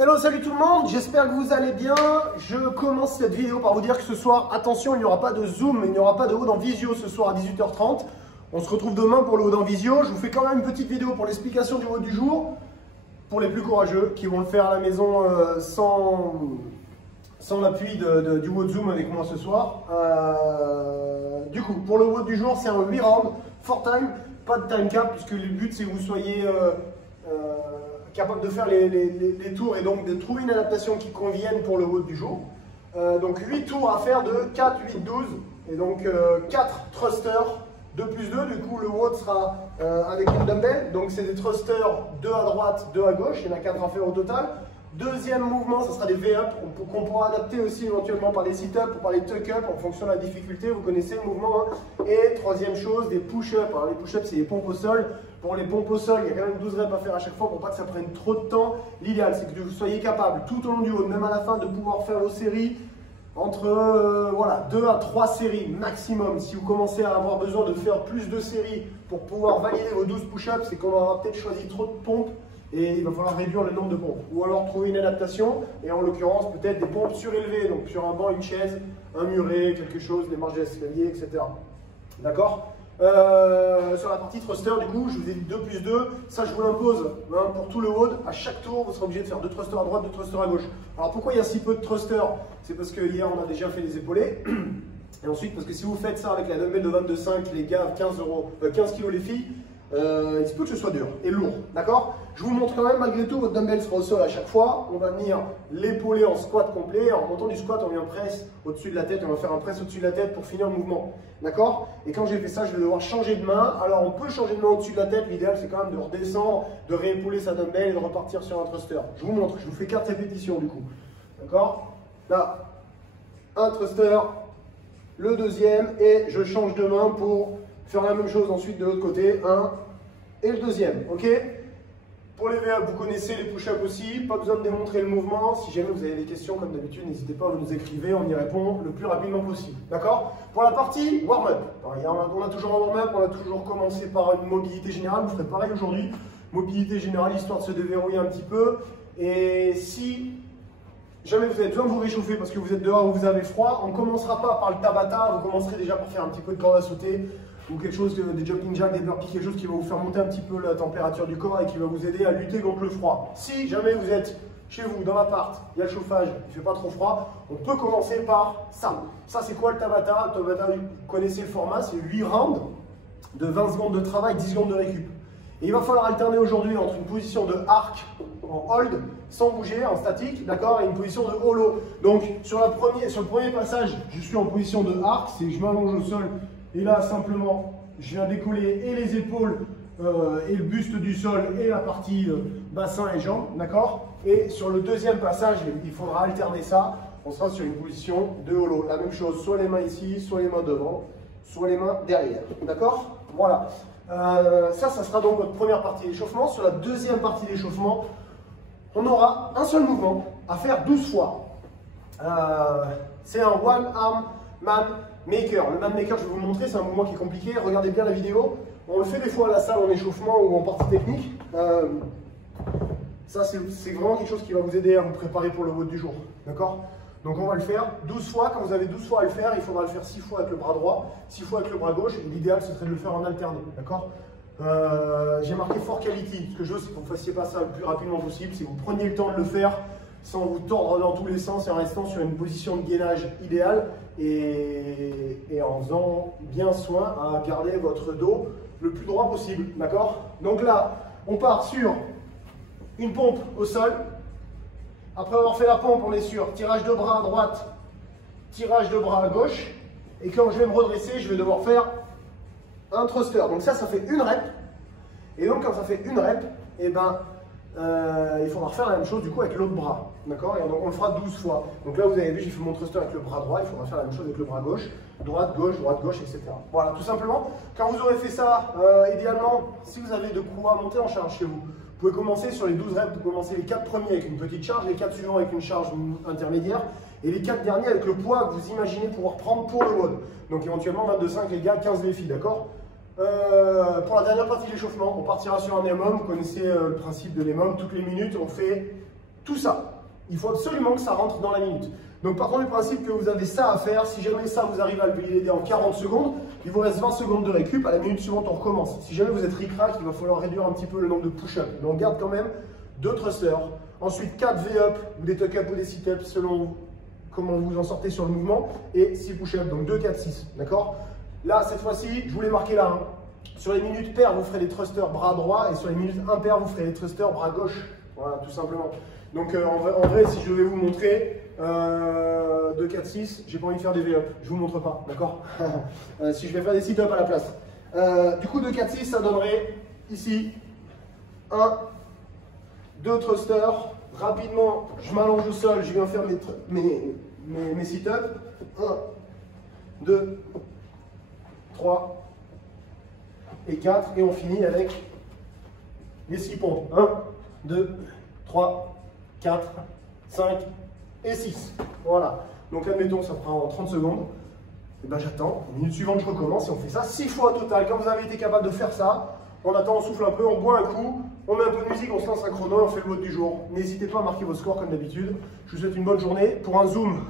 Hello, salut tout le monde, j'espère que vous allez bien. Je commence cette vidéo par vous dire que ce soir, attention, il n'y aura pas de Zoom, il n'y aura pas de haut en visio ce soir à 18h30. On se retrouve demain pour le haut en visio. Je vous fais quand même une petite vidéo pour l'explication du haut du jour, pour les plus courageux qui vont le faire à la maison sans l'appui du haut de Zoom avec moi ce soir. Du coup, pour le haut du jour, c'est un 8 rounds, 4 time, pas de time cap, puisque le but c'est que vous soyez capable de faire les tours et donc de trouver une adaptation qui convienne pour le haut du jour. Donc 8 tours à faire de 4, 8, 12 et donc 4 thrusters, 2 plus 2, du coup le WOD sera avec une dumbbell, donc c'est des thrusters 2 à droite, 2 à gauche, il y en a 4 à faire au total. Deuxième mouvement, ce sera des V-up qu'on pourra adapter aussi éventuellement par les sit-up ou par les tuck-up en fonction de la difficulté, vous connaissez le mouvement. Hein. Et troisième chose, des push-up. Alors les push-up, c'est les pompes au sol. Pour les pompes au sol, il y a quand même 12 reps à faire à chaque fois pour pas que ça prenne trop de temps. L'idéal, c'est que vous soyez capable tout au long du haut, même à la fin, de pouvoir faire vos séries entre voilà, 2 à 3 séries maximum. Si vous commencez à avoir besoin de faire plus de séries pour pouvoir valider vos 12 push-ups, c'est qu'on aura peut-être choisi trop de pompes. Et il va falloir réduire le nombre de pompes. Ou alors trouver une adaptation, et en l'occurrence peut-être des pompes surélevées, donc sur un banc, une chaise, un muret, quelque chose, des marches d'escalier, etc. D'accord. Sur la partie thruster, du coup, je vous ai dit 2 plus 2, ça je vous l'impose hein, pour tout le haut. À chaque tour, vous serez obligé de faire 2 thrusters à droite, 2 thrusters à gauche. Alors pourquoi il y a si peu de thrusters? C'est parce que hier on a déjà fait les épaulés. Et ensuite, parce que si vous faites ça avec la dumbbell de 22,5, les gars, 15 kg les filles, il se peut que ce soit dur et lourd, d'accord? Je vous montre quand même, malgré tout, votre dumbbell sera au sol à chaque fois. On va venir l'épauler en squat complet. En montant du squat, on vient presse au-dessus de la tête. On va faire un presse au-dessus de la tête pour finir le mouvement, d'accord? Et quand j'ai fait ça, je vais devoir changer de main. Alors, on peut changer de main au-dessus de la tête. L'idéal, c'est quand même de redescendre, de réépauler sa dumbbell et de repartir sur un thruster. Je vous montre, je vous fais 4 répétitions du coup, d'accord? Là, un thruster, le deuxième, et je change de main pour faire la même chose ensuite de l'autre côté, un et le deuxième, ok? Pour les V-up, vous connaissez les push-ups aussi, pas besoin de démontrer le mouvement. Si jamais vous avez des questions, comme d'habitude, n'hésitez pas à nous écrire, on y répond le plus rapidement possible, d'accord? Pour la partie warm-up, on a toujours un warm-up, on a toujours commencé par une mobilité générale, vous ferez pareil aujourd'hui, mobilité générale, histoire de se déverrouiller un petit peu. Et si jamais vous avez besoin de vous réchauffer parce que vous êtes dehors ou vous avez froid, on ne commencera pas par le tabata, vous commencerez déjà par faire un petit peu de corde à sauter, ou quelque chose, des jumping jacks, des burpees, quelque chose qui va vous faire monter un petit peu la température du corps et qui va vous aider à lutter contre le froid. Si jamais vous êtes chez vous, dans l'appart, il y a le chauffage, il ne fait pas trop froid, on peut commencer par ça. Ça, c'est quoi le Tabata? Le Tabata, vous connaissez le format, c'est 8 rounds de 20 secondes de travail, 10 secondes de récup. Et il va falloir alterner aujourd'hui entre une position de arc en hold, sans bouger, en statique, d'accord, et une position de hollow. Donc, sur le premier passage, je suis en position de arc, c'est je m'allonge au sol. Et là, simplement, je viens décoller et les épaules et le buste du sol et la partie bassin et jambes, d'accord? Et sur le deuxième passage, il faudra alterner ça. On sera sur une position de hollow. La même chose, soit les mains ici, soit les mains devant, soit les mains derrière, d'accord? Voilà. Ça sera donc votre première partie d'échauffement. Sur la deuxième partie d'échauffement, on aura un seul mouvement à faire 12 fois. C'est un one arm man maker. Le man maker, je vais vous le montrer, c'est un mouvement qui est compliqué. Regardez bien la vidéo. On le fait des fois à la salle en échauffement ou en partie technique. Ça, c'est vraiment quelque chose qui va vous aider à vous préparer pour le WOD du jour. D'accord? Donc on va le faire 12 fois. Quand vous avez 12 fois à le faire, il faudra le faire 6 fois avec le bras droit, 6 fois avec le bras gauche. L'idéal, ce serait de le faire en alterné. D'accord? J'ai marqué for quality. Ce que je veux, c'est que vous ne fassiez pas ça le plus rapidement possible. C'est que vous preniez le temps de le faire sans vous tordre dans tous les sens et en restant sur une position de gainage idéale et en faisant bien soin à garder votre dos le plus droit possible. D'accord? Donc là, on part sur une pompe au sol. Après avoir fait la pompe, on est sur tirage de bras à droite, tirage de bras à gauche. Et quand je vais me redresser, je vais devoir faire un thruster. Donc ça fait une rep. Et donc quand ça fait une rep, et ben, il faudra refaire la même chose du coup avec l'autre bras. D'accord? Et donc on le fera 12 fois. Donc là, vous avez vu, j'ai fait mon thruster avec le bras droit. Il faudra faire la même chose avec le bras gauche. Droite, gauche, etc. Voilà, tout simplement. Quand vous aurez fait ça, idéalement, si vous avez de quoi monter en charge chez vous, vous pouvez commencer sur les 12 reps, vous commencez les 4 premiers avec une petite charge, les 4 suivants avec une charge intermédiaire et les 4 derniers avec le poids que vous imaginez pouvoir prendre pour le WOD. Donc éventuellement 22,5 les gars, 15 les filles, d'accord? Pour la dernière partie de l'échauffement, on partira sur un EMOM. Vous connaissez le principe de l'EMOM. Toutes les minutes, on fait tout ça. Il faut absolument que ça rentre dans la minute. Donc partons du principe que vous avez ça à faire. Si jamais ça, vous arrivez à le valider en 40 secondes, il vous reste 20 secondes de récup. À la minute suivante, on recommence. Si jamais vous êtes ric-rac, il va falloir réduire un petit peu le nombre de push-ups. Mais on garde quand même 2 thrusters. Ensuite 4 V-up ou des tuck-up ou des sit-ups selon comment vous en sortez sur le mouvement. Et 6 push-ups, donc 2, 4, 6. D'accord? Là, cette fois-ci, je vous l'ai marqué là. Sur les minutes paires, vous ferez des thrusters bras droit. Et sur les minutes impaires, vous ferez des thrusters bras gauche. Voilà, tout simplement. Donc en vrai, si je vais vous montrer 2, 4, 6, j'ai pas envie de faire des V-up, je vous montre pas, d'accord? Si je vais faire des sit-up à la place. Du coup, 2, 4, 6, ça donnerait ici 1, 2 thrusters. Rapidement, je m'allonge au sol, je viens faire mes sit-up. 1, 2, 3 et 4. Et on finit avec les 6 pompes. 1, 2, 3, 4, 5 et 6. Voilà. Donc admettons, ça prend 30 secondes. Et ben j'attends. Minute suivante, je recommence et on fait ça 6 fois au total. Quand vous avez été capable de faire ça, on attend, on souffle un peu, on boit un coup, on met un peu de musique, on se lance un chrono et on fait le mode du jour. N'hésitez pas à marquer vos scores comme d'habitude. Je vous souhaite une bonne journée. Pour un zoom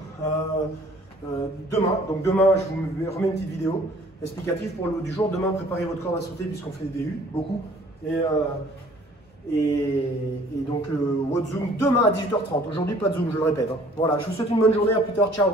demain, donc demain, je vous remets une petite vidéo explicative pour le mode du jour. Demain, préparez votre corde à sauter puisqu'on fait des DU, beaucoup. Et donc le WOD Zoom demain à 18h30. Aujourd'hui, pas de Zoom, je le répète. Voilà, je vous souhaite une bonne journée, à plus tard, ciao.